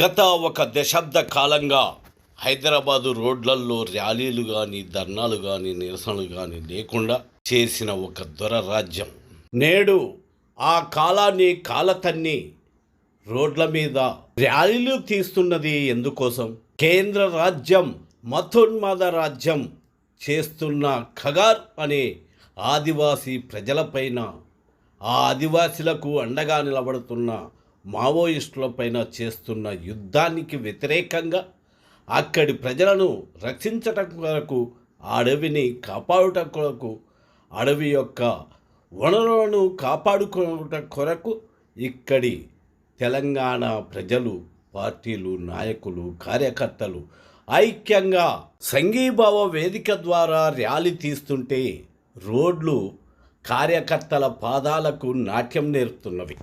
గత ఒక దశాబ్ద కాలంగా హైదరాబాదు రోడ్లలో ర్యాలీలు కానీ ధర్నాలు కానీ నిరసనలు కానీ లేకుండా చేసిన ఒక దొర రాజ్యం నేడు ఆ కాలాన్ని కాలతన్ని రోడ్ల మీద ర్యాలీలు తీస్తున్నది ఎందుకోసం? కేంద్ర రాజ్యం మతోన్మాద రాజ్యం చేస్తున్న ఖగార్ అనే ఆదివాసీ ప్రజలపైన, ఆ ఆదివాసీలకు అండగా నిలబడుతున్న మావోయిస్టులపైన చేస్తున్న యుద్ధానికి వ్యతిరేకంగా అక్కడి ప్రజలను రక్షించటం కొరకు, అడవిని కాపాడుట కొరకు, అడవి యొక్క వనరులను కాపాడుకోవటం కొరకు ఇక్కడి తెలంగాణ ప్రజలు, పార్టీలు, నాయకులు, కార్యకర్తలు ఐక్యంగా సంఘీభావ వేదిక ద్వారా ర్యాలీ తీస్తుంటే రోడ్లు కార్యకర్తల పాదాలకు నాట్యం నేర్పుతున్నవి.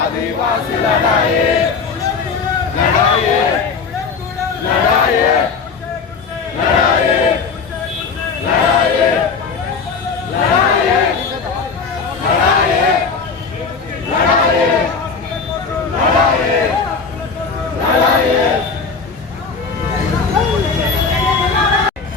आदिवासी लड़ाई लड़ाई लड़ाई लड़ाई लड़ाई लड़ाई लड़ाई लड़ाई लड़ाई लड़ाई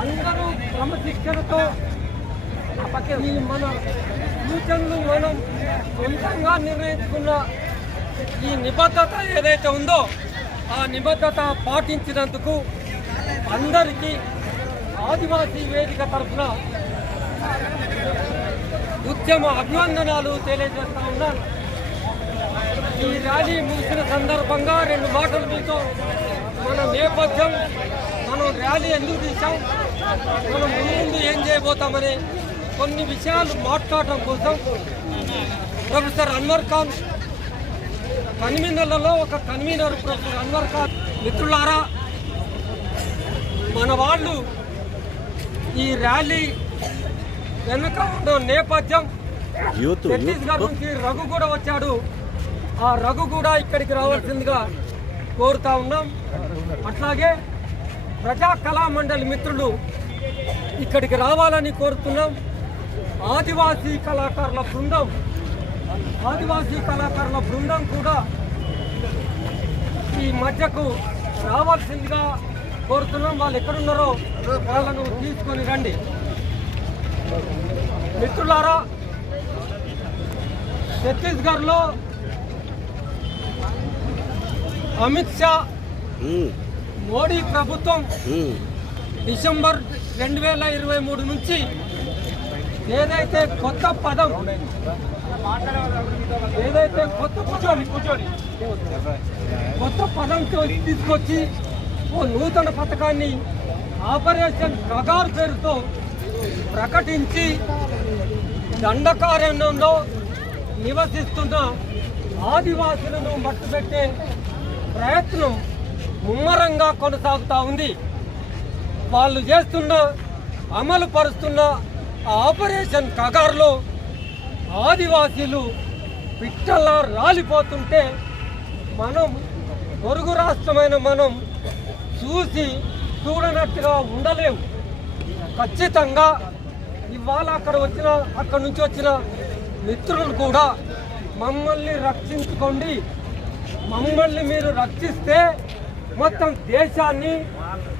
అందరూ క్రమశిక్షణతో ఈ మన సూచనలు మనం సొంతంగా నిర్ణయించుకున్న ఈ నిబద్ధత ఏదైతే ఉందో ఆ నిబద్ధత పాటించినందుకు అందరికీ ఆదివాసీ వేదిక తరఫున ఉద్యమ అభివందనాలు తెలియజేస్తా ఉన్నాను. ఈ ర్యాలీ ముగిసిన సందర్భంగా రెండు మాటలు మీతో మన నేపథ్యం, మనం ర్యాలీ ఎందుకు తీసాం, మనం ముందు ఏం చేయబోతామని కొన్ని విషయాలు మాట్లాడటం కోసం ప్రొఫెసర్ అన్వర్ ఖాన్ కన్వీనర్లలో ఒక కన్వీనర్ ప్రొఫెసర్ అన్వర్ ఖాన్. మిత్రులారా, మన వాళ్ళు ఈ ర్యాలీ వెనుక ఉన్న నేపథ్యం, ఛత్తీస్గఢ్ నుంచి రఘు కూడా వచ్చాడు. ఆ రఘు కూడా ఇక్కడికి రావాల్సిందిగా కోరుతా ఉన్నాం. అట్లాగే ప్రజా కళా మండలి మిత్రులు ఇక్కడికి రావాలని కోరుతున్నాం. ఆదివాసీ కళాకారుల బృందం కూడా ఈ మధ్యకు రావాల్సిందిగా కోరుతున్నాం. వాళ్ళు ఎక్కడున్నారో వాళ్ళను తీసుకొని రండి. మిత్రులారా, ఛత్తీస్గఢ్లో అమిత్ షా మోడీ ప్రభుత్వం డిసెంబర్ 2023 నుంచి ఏదైతే కొత్త పదంతో తీసుకొచ్చి ఓ నూతన పథకాన్ని ఆపరేషన్ కగార్ పేరుతో ప్రకటించి దండకారణ్యంలో నివసిస్తున్న ఆదివాసులను మట్టుపెట్టే ప్రయత్నం ముమ్మరంగా కొనసాగుతూ ఉంది. వాళ్ళు చేస్తున్న అమలు పరుస్తున్న ఆపరేషన్ కగార్లో ఆదివాసీలు పిట్టల్లా రాలిపోతుంటే మనం పొరుగు రాష్ట్రమైన మనం చూడనట్టుగా ఉండలేము. ఖచ్చితంగా ఇవాళ అక్కడి నుంచి వచ్చిన మిత్రులు కూడా మమ్మల్ని రక్షించుకోండి, మమ్మల్ని మీరు రక్షిస్తే మొత్తం దేశాన్ని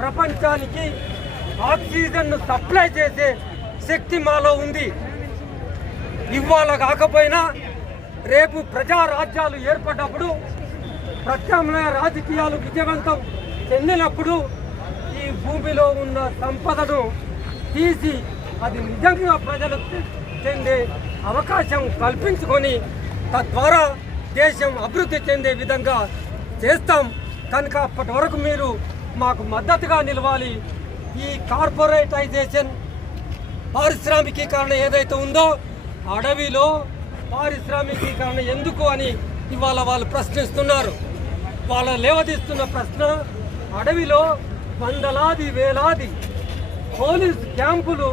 ప్రపంచానికి ఆక్సిజన్ను సప్లై చేసే శక్తి మాలో ఉంది. ఇవాళ కాకపోయినా రేపు ప్రజారాజ్యాలు ఏర్పడ్డప్పుడు, ప్రత్యామ్నాయ రాజకీయాలు విజయవంతం చెందినప్పుడు ఈ భూమిలో ఉన్న సంపదను తీసి అది నిజంగా ప్రజలకు చెందే అవకాశం కల్పించుకొని తద్వారా దేశం అభివృద్ధి చెందే విధంగా చేస్తాం. కనుక అప్పటి వరకు మీరు మాకు మద్దతుగా నిలవాలి. ఈ కార్పొరేటైజేషన్, పారిశ్రామికీకరణ ఏదైతే ఉందో, అడవిలో పారిశ్రామికీకరణ ఎందుకు అని ఇవాళ వాళ్ళు ప్రశ్నిస్తున్నారు. వాళ్ళ లేవదీస్తున్న ప్రశ్న, అడవిలో వందలాది వేలాది పోలీస్ క్యాంపులు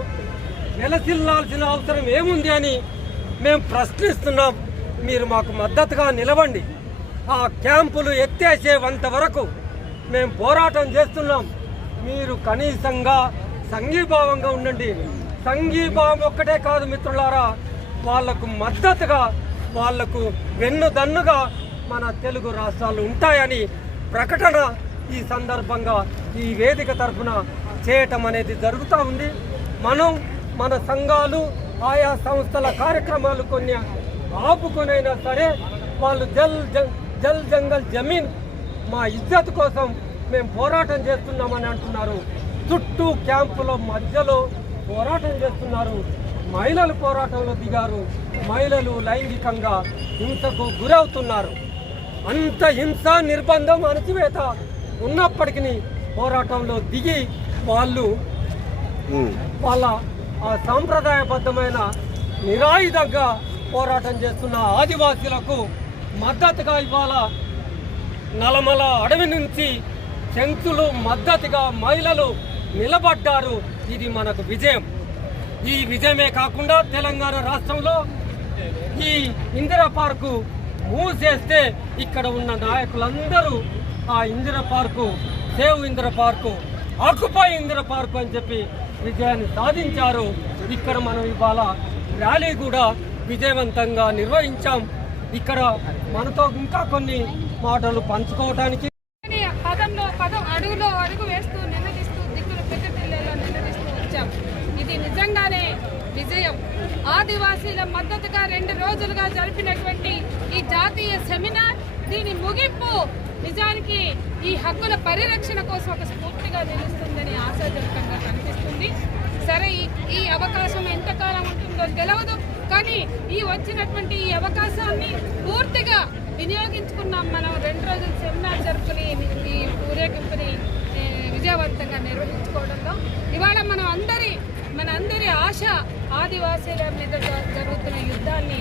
వెలసిల్లాల్సిన అవసరం ఏముంది అని మేము ప్రశ్నిస్తున్నాం. మీరు మాకు మద్దతుగా నిలవండి. ఆ క్యాంపులు ఎత్తేసేంత వరకు మేము పోరాటం చేస్తున్నాం. మీరు కనీసంగా సంఘీభావంగా ఉండండి. సంఘీభావం ఒక్కటే కాదు మిత్రులారా, వాళ్లకు మద్దతుగా, వాళ్లకు వెన్నుదన్నుగా మన తెలుగు రాష్ట్రాలు ఉంటాయని ప్రకటన ఈ సందర్భంగా ఈ వేదిక తరఫున చేయటం అనేది జరుగుతూ ఉంది. మన సంఘాలు, ఆయా సంస్థల కార్యక్రమాలు కొన్ని ఆపుకొనైనా సరే వాళ్ళు జల్ జంగల్ జమీన్ మా ఇజ్జత్ కోసం మేము పోరాటం చేస్తున్నామని అంటున్నారు. చుట్టూ క్యాంపుల మధ్యలో పోరాటం చేస్తున్నారు. మహిళలు పోరాటంలో దిగారు. మహిళలు లైంగికంగా హింసకు గురవుతున్నారు. అంత హింస, నిర్బంధం, అణచివేత ఉన్నప్పటికీ పోరాటంలో దిగి వాళ్ళ ఆ సాంప్రదాయబద్ధమైన నిరాయుధంగా పోరాటం చేస్తున్న ఆదివాసీలకు మద్దతుగా ఇవాళ నల్లమల అడవి నుంచి చెంచులు మద్దతుగా మహిళలు నిలబడ్డారు. ఇది మనకు విజయం. ఈ విజయమే కాకుండా తెలంగాణ రాష్ట్రంలో ఈ ఇందిరా పార్కు మూసేస్తే ఇక్కడ ఉన్న నాయకులందరూ ఆ Indira park, save Indira park, occupy Indira park అని చెప్పి విజయాన్ని సాధించారు. ఇక్కడ మనం ఇవాళ ర్యాలీ కూడా విజయవంతంగా నిర్వహించాం. ఇక్కడ మనతో ఇంకా కొన్ని మాటలు పంచుకోవడానికి అడుగులో అడుగు వేస్తూ నిలదీస్తూ దిక్కులు పెద్దటిల్లేలా నిలదీస్తూ వచ్చాం. ఇది నిజంగానే విజయం. ఆదివాసీల మద్దతుగా 2 రోజులుగా జరిపినటువంటి ఈ జాతీయ సెమినార్, దీని ముగింపు నిజానికి ఈ హక్కుల పరిరక్షణ కోసం ఒక స్ఫూర్తిగా నిలుస్తుందని ఆశాజనకంగా కనిపిస్తుంది. సరే, ఈ అవకాశం ఎంతకాలం ఉంటుందో తెలియదు, కానీ ఈ వచ్చినటువంటి ఈ అవకాశాన్ని పూర్తిగా వినియోగించుకున్నాం. మనం 2 రోజుల సెమినార్ జరుపుకుని ఈ ఊరేగింపుని విజయవంతంగా నిర్వహించుకోవడంలో ఇవాళ మన అందరి ఆశ ఆదివాసీల మీద జరుగుతున్న యుద్ధాన్ని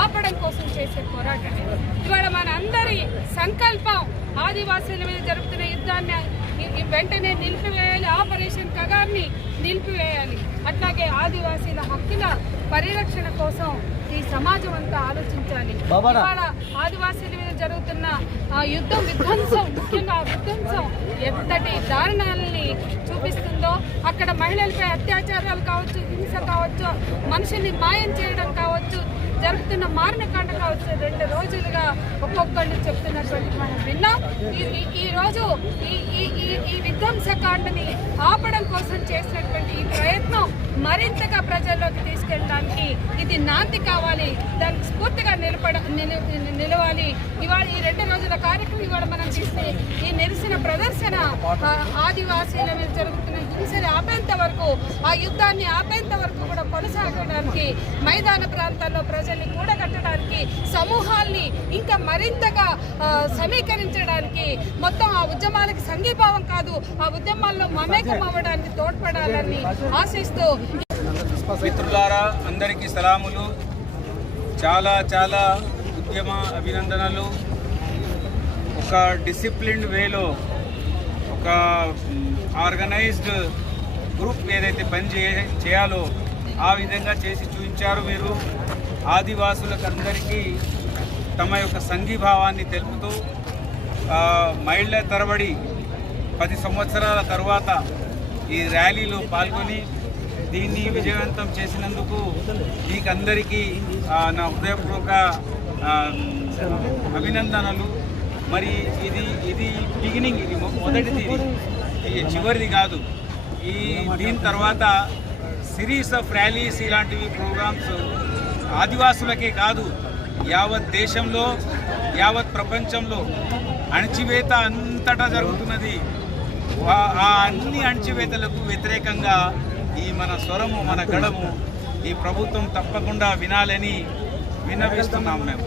ఆపడం కోసం చేసే పోరాటమే. ఇవాళ మన అందరి సంకల్పం ఆదివాసీల మీద జరుగుతున్న యుద్ధాన్ని వెంటనే నిలిపివేయాలి, ఆపరేషన్ కగార్ని నిలిపివేయాలి. అట్లాగే ఆదివాసీల హక్కుల పరిరక్షణ కోసం ఈ సమాజం అంతా ఆలోచించాలి. ఇవాళ ఆదివాసీల మీద జరుగుతున్న యుద్ధం, విధ్వంసం, ముఖ్యంగా విధ్వంసం ఎంతటి దారుణాలని చూపిస్తుందో, అక్కడ మహిళలపై అత్యాచారాలు కావచ్చు, హింస కావచ్చు, మనుషుల్ని మాయం చేయడం కావచ్చు, జరుగుతున్న మారణకాండ కావచ్చు, 2 రోజులుగా ఒక్కొక్కళ్ళు చెప్తున్నటువంటి మనం విన్నాం. ఈ రోజు ఈ విధ్వంసకాండని ఆపడం కోసం చేసినటువంటి ఈ ప్రయత్నం మరింతగా ప్రజల్లోకి తీసుకెళ్ళడానికి ఇది నాంది కావాలి, దానికి స్ఫూర్తిగా నిలవాలి. ఇవాళ ఈ 2 రోజుల కార్యక్రమం ఇవాళ మనం చూస్తే ఈ నిరసన ప్రదర్శన ఆదివాసీల మీద జరుగుతున్న హింసని ఆపేంత వరకు, ఆ యుద్ధాన్ని ఆపేంత వరకు కూడా కొనసాగడానికి, మైదాన ప్రాంతాల్లో ప్రజల్ని కూడగట్టడానికి, సమూహాల్ని ఇంకా మరింతగా సమీకరించడానికి, మొత్తం ఆ ఉద్యమాలకి సంఘీభావం కాదు, ఆ ఉద్యమాల్లో మమేకం అవ్వడానికి తోడ్పడాలని ఆశిస్తూ. మిత్రులారా, అందరికీ సలాములు. చాలా చాలా ఉద్యమ అభినందనలు. ఒక డిసిప్లిన్డ్ వేలో, ఒక ఆర్గనైజ్డ్ గ్రూప్ ఏదైతే పని చేయాలో ఆ విధంగా చేసి చూపించారు మీరు. ఆదివాసులకు అందరికీ తమ యొక్క సంఘీభావాన్ని తెలుపుతూ మైళ్ళ తరబడి 10 సంవత్సరాల తర్వాత ఈ ర్యాలీలో పాల్గొని దీన్ని విజయవంతం చేసినందుకు మీకందరికీ నా హృదయపూర్వక అభినందనలు. మరి ఇది బిగినింగ్, ఇది మొదటిది, ఇది చివరిది కాదు. దీని తర్వాత సిరీస్ ఆఫ్ ర్యాలీస్, ఇలాంటివి ప్రోగ్రామ్స్ ఆదివాసులకే కాదు, యావత్ దేశంలో, యావత్ ప్రపంచంలో అణచివేత అంతటా జరుగుతున్నది. ఆ అన్ని అణచివేతలకు వ్యతిరేకంగా ఈ మన స్వరము, మన గళము ఈ ప్రభుత్వం తప్పకుండా వినాలని విన్నవిస్తున్నాం మేము.